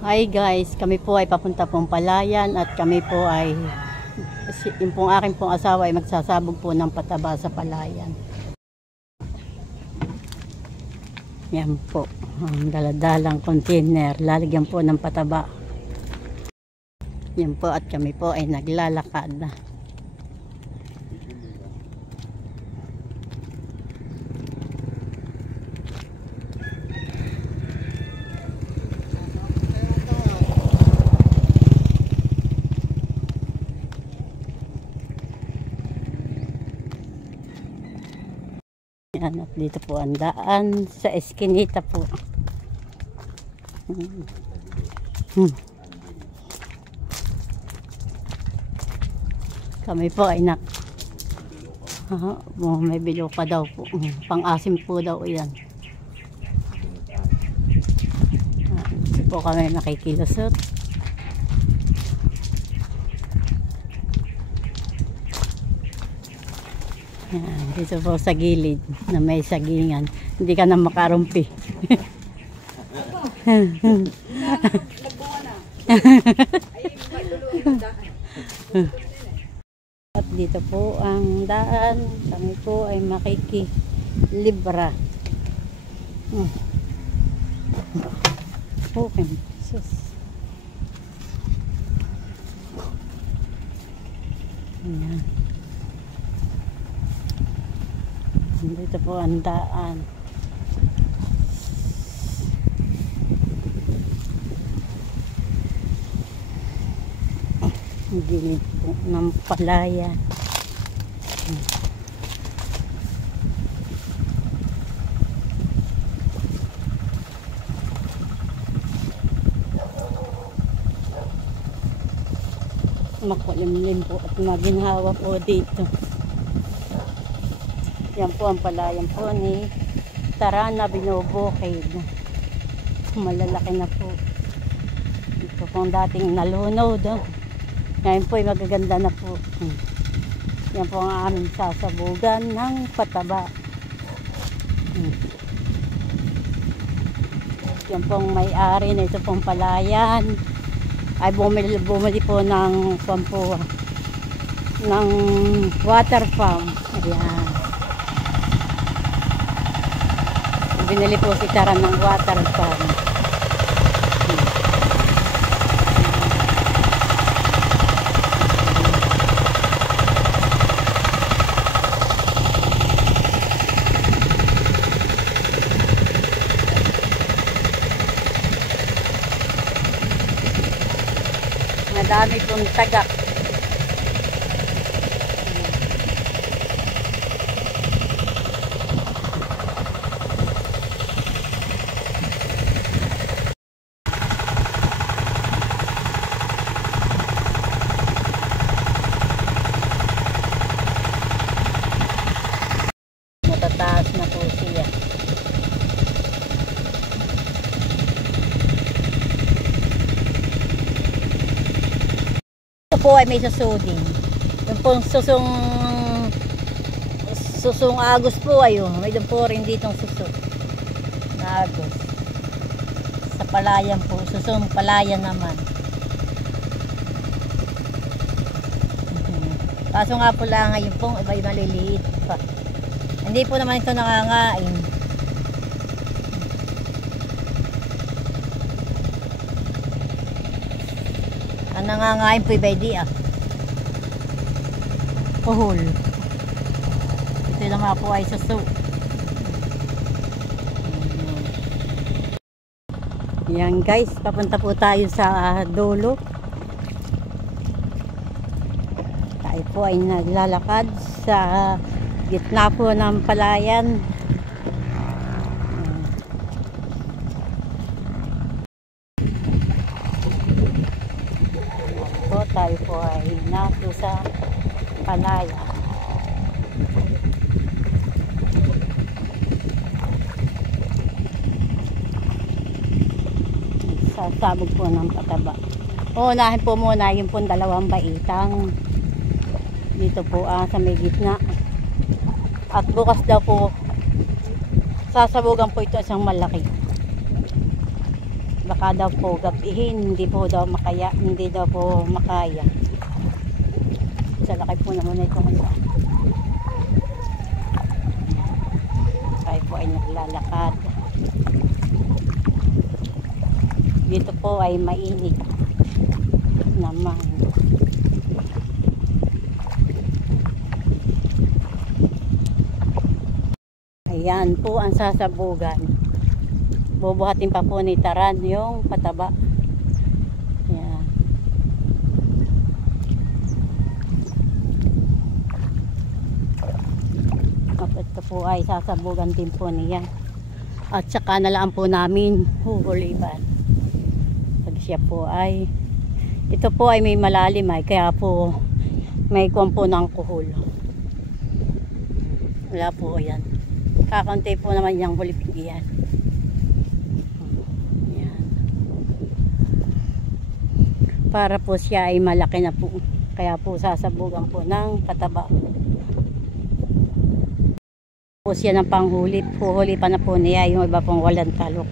Hi guys, kami po ay papunta pong Palayan at kami po ay yung pong aking pong asawa ay magsasabog po ng pataba sa Palayan. Yan po, ang daladalang container, lalagyan po ng pataba. Yan po at kami po ay naglalakad. Yan, at dito po ang daan sa eskinita po. Kami po ay may biloka daw po. Pang-asim po daw yan. Dito po kami nakikilusot. Yan, dito po sa gilid na may sagingan. Hindi ka na makarumpi. At dito po ang daan. Kami po ay makikilibra. Okay. Ayan. Dito po ang daan. Gilid po ng Palayan. Makulimlim po at maginhawa po dito. Yan po ang Palayan po ni Tarana Binobukid. Malalaki na po. Ito pong dating nalunaw doon. Ngayon po ay magaganda na po. Yan po ang aming sasabugan ng pataba. Yan pong may-ari na ito pong Palayan ay bumili po ng pampuwa ng water farm. Ayan. Binili po si Taran ng water farm. Madami pong tagak. Matataas na po siya. Ito po ay may susudin. Yung pong susung agos po ayun. May doon po rin ditong susung na agos. Sa Palayan po. Susung Palayan naman. Kaso nga po lang ngayon pong iba maliliit pa. Hindi po naman ito nangangain. Ang nangangain po iba di Puhol. Ito naman po ay suso. Yan guys, papunta po tayo sa dulo. Tayo po ay naglalakad sa gitna po ng Palayan. Po, tayo po ay nato sa Palayan. Sasabog po ng pataba. Unahin po muna yung pong dalawang baitang. Dito po sa may gitna. At bukas daw po sasabugan po ito isang malaki. baka daw po gapihin, hindi daw po makaya. Sa laki po naman ito ngayon. Tayo po ay naglalakad. Dito po ay mainit naman. Ayan po ang sasabugan. Bubuhatin pa po ni Taran yung pataba. Ayan. Ito po ay sasabugan din po niya. At saka nalaan po namin huhuliban. Pag siya po ay, ito po ay may malalim ay, kaya po may kumpo ng kuhol. Wala po yan. Kakunti po naman yung hulipin yan. Yan. Para po siya ay malaki na po. Kaya po sasabugan po ng pataba. Po siya ng panghuli. Huhuli pa na po niya yung iba pong walang talok.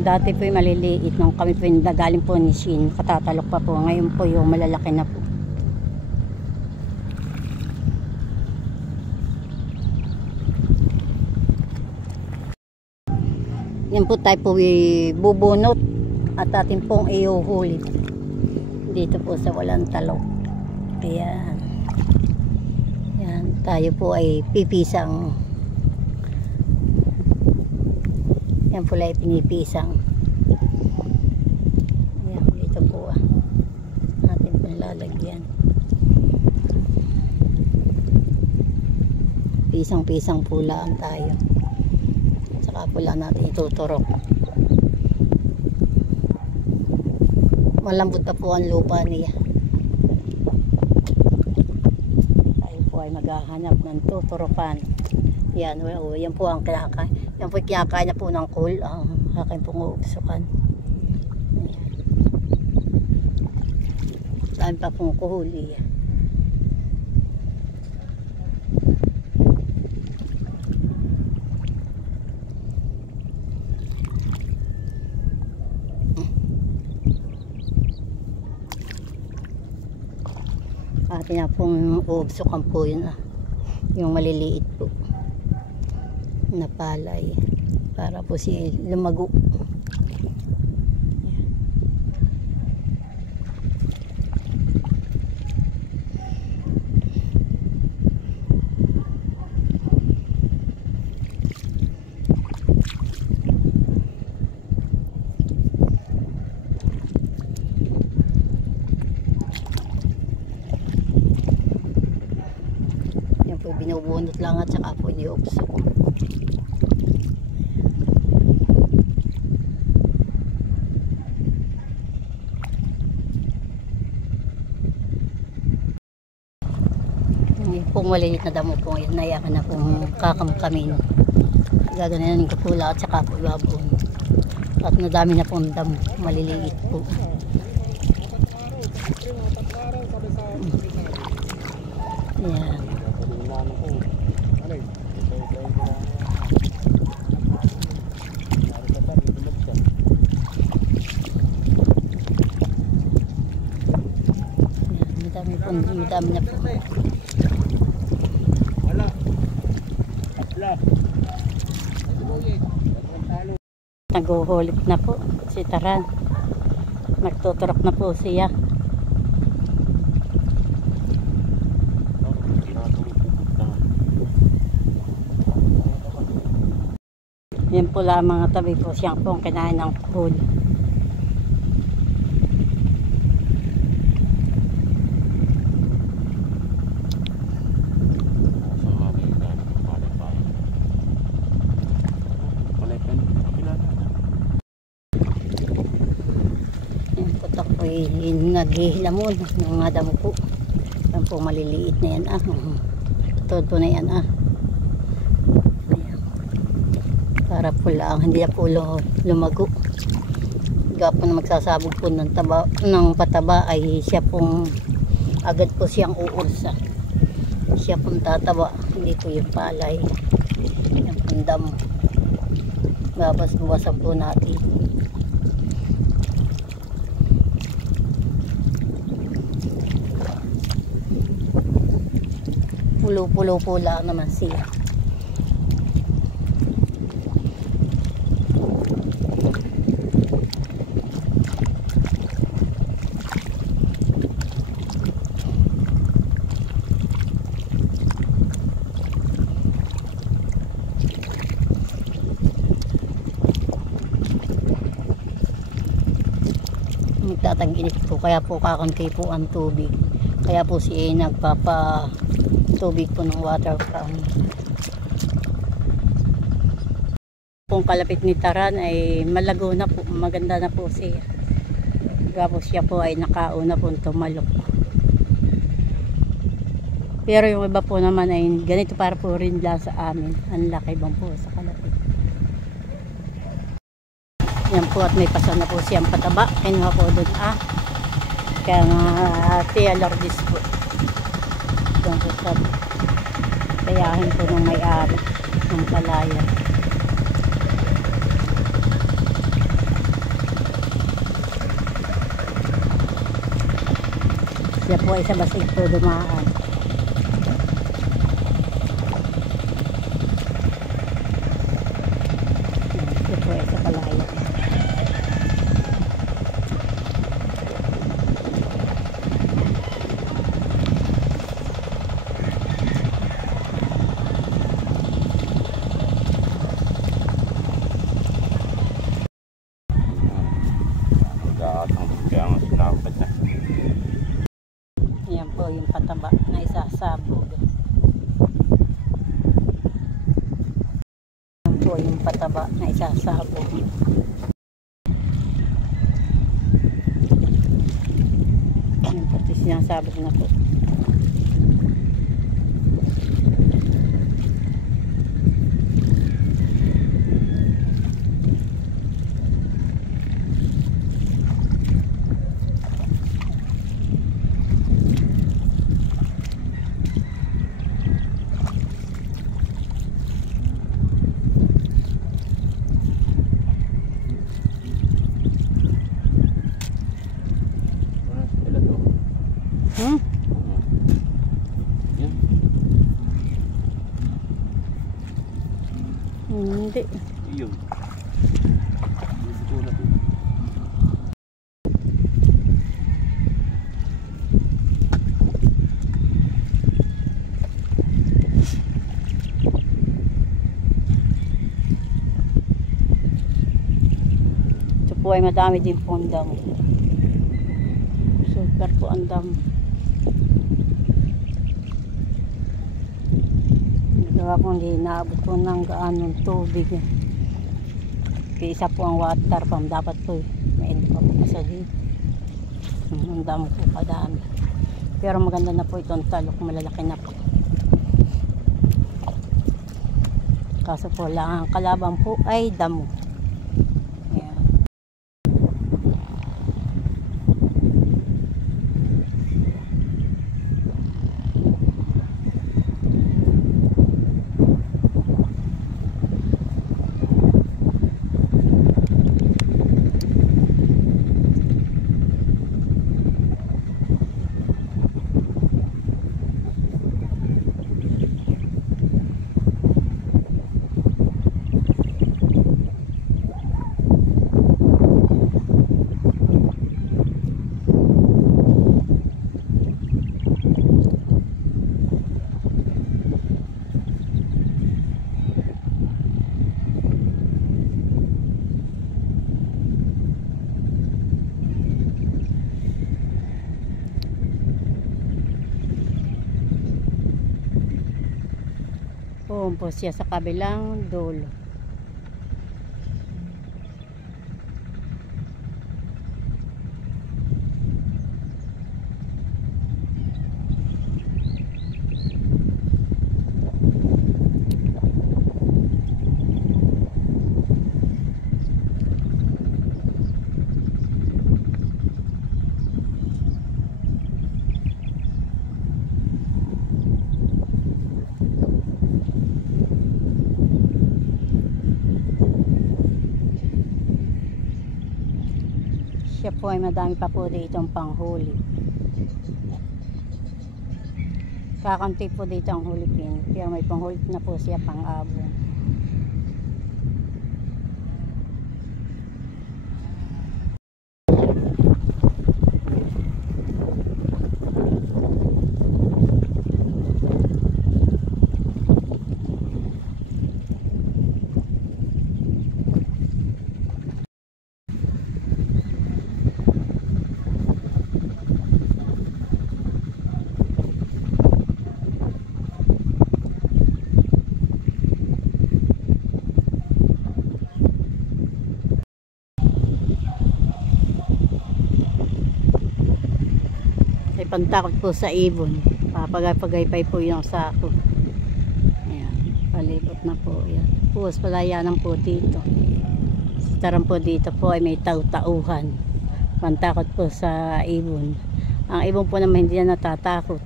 Dati po yung maliliit nung kami po yung galing po ni Shin, katatalok pa po. Ngayon po yung malalaki na po. Yan po tayo po bubunot at atin pong iuhuli dito po sa walang talok. Ayan. Yan, tayo po ay pipisang. Yan pula ay pinipisang. Ayan, dito po atin pong lalagyan. Pisang-pisang pulaan tayo. Saka pula natin ituturok. Malambot na po ang lupa niya. Tayo po ay maghahanap ng tuturokan. Yan, yan po ang kinakain. Yan po kinakain na po ng coal. Ang aking pong uuksukan. Dami pa pong kuhuli. Atin na pong uuksukan po yun. Yung maliliit po na palay para po si lumago. Yan po binubunot lang at saka po iniuksok. Kung maliit na damo po yan, nayakan na pong kakamkamin. Gaganan yung kapula at saka po ibabon. At nadami na pong damo, maliliit po. Yan. Madami na po. Naghuhulit na po si Taran. Nagtuturok na po siya. Yan po lang mga tabi po siyang pong kinain ng pool. Naghihilamon ng mga damo po. Yan po maliliit na yan todo na yan Ayan. Para po lang hindi na po lumago. Gapo na magsasabog po ng pataba ay siya pong agad po siyang uursa. siya pong tataba, hindi po yung palay. Yung pandam. Babas-bawasan po natin. Pulo-pulo po lang naman siya. Magtatag-init po, kaya po kakunti po ang tubig. Kaya po si nagpapa tubig po ng water from. Kung kalapit ni Taran ay malago na po, maganda na po siya. Tapos siya po ay nakauna po tumalok. Pero yung iba po naman ay ganito para po rin lang sa amin. Ang laki bang po sa kalapit. Yan po, at may pasan na po siyang pataba. Kinuha po doon kaya Tia Lourdes po. Doon po sabi. Kayahin po ng may-ari ng palayan. Siya po ay sa basig po dumaan. Siya po ay sa palayan. Yan po yung pataba na isasabog. Yan po yung pataba na isasabog. Yung pati sinasabog na po. Hindi. Iyon. Ito po ay madami din pong damo. Super po ang damo. Kaya kung hindi naabot po ng gaanong tubig. Isa po ang water pump. Dapat po may end pa po sa dito. Ang damo po kadami. Pero maganda na po itong talok. Malalaki na po. Kaso po lang ang kalaban po ay damo. Ayan. Pumpos siya sa kabilang dulo. po ay madami pa po dito ang panghuli. Kakunti po dito ang huli pin, kaya may panghuli na po siya pang-abon. Pantakot po sa ibon, papagay-pagaypay po yung sako. Ayan, palibot na po yan. Puwas palayanan po dito. Sitaran po dito po ay may tau-tauhan. Pantakot po sa ibon. Ang ibon po naman hindi na natatakot.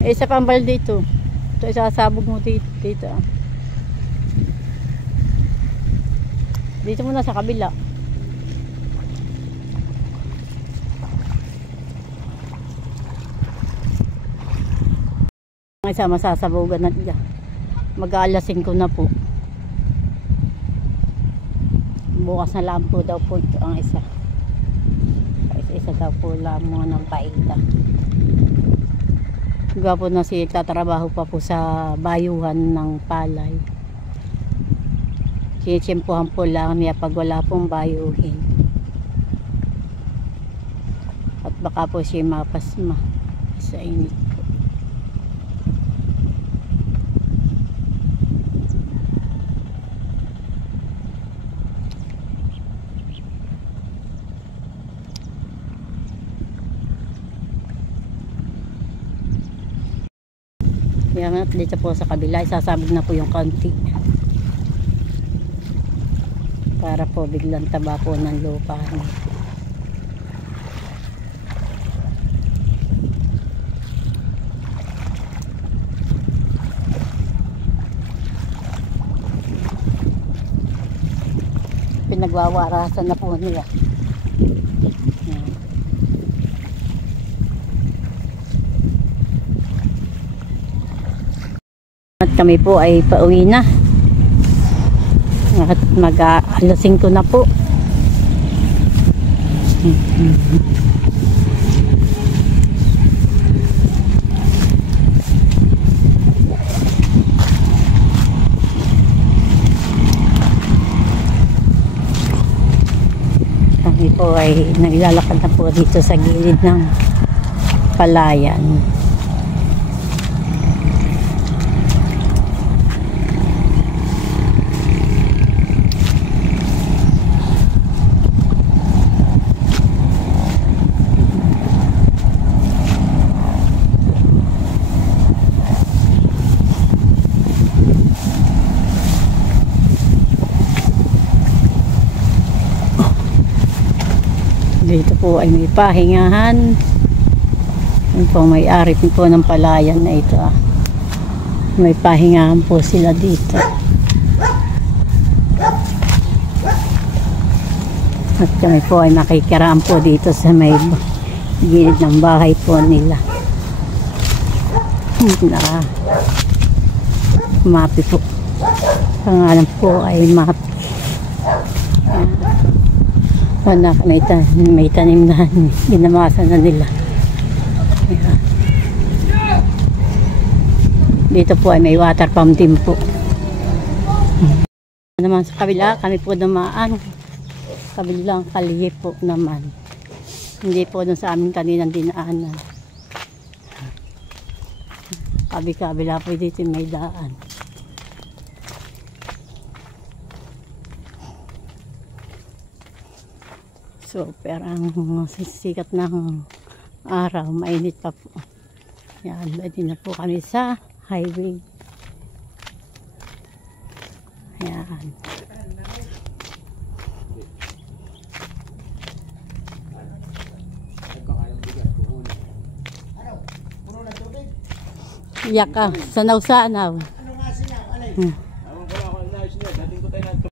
Isa pambal dito. Ito isasabog mo dito. Dito muna sa kabila. Ang isa masasabugan na dyan. Mag-aalasin ko na po. Bukas na lang po daw po ito ang isa. Isa daw po lang mga ng paita. Gwapo na si tatrabaho pa po sa bayuhan ng palay. Sinitsimpuhan po lang niya pag wala pong bayuhin. At baka po siya mapasma sa init po. Kaya nga dito po sa kabila, isasabog na po yung konti. Para po biglang taba po ng lupa. Pinagwawarasan na po nila. At kami po ay pauwi na. At mag-alasing ko na po. Kami po ay naglalakad na po dito sa gilid ng palayan. Dito po ay may pahingahan. Yan po may-ari po ng palayan na ito. May pahingahan po sila dito. At kami po ay makikiraan po dito sa may gilid ng bahay po nila. Mapi po. Pangalan po ay Mapi. Anak, may tanim na ginamasan na nila. Ayan. Dito po ay may water pump din po. Naman sa kabila, kami po dumaan. Kabilang kalihi po naman. Hindi po dun sa amin kaninang dinaanan. Kabila po dito may daan. So, perang sikat ng araw, mainit pa po. Yan, pwede na po kami sa highway. Yan. Iyak ka. Sanaw-sanaw. Ano nga siya? Alay. Ewan ko lang kung inayos niya. Dating ko tayo na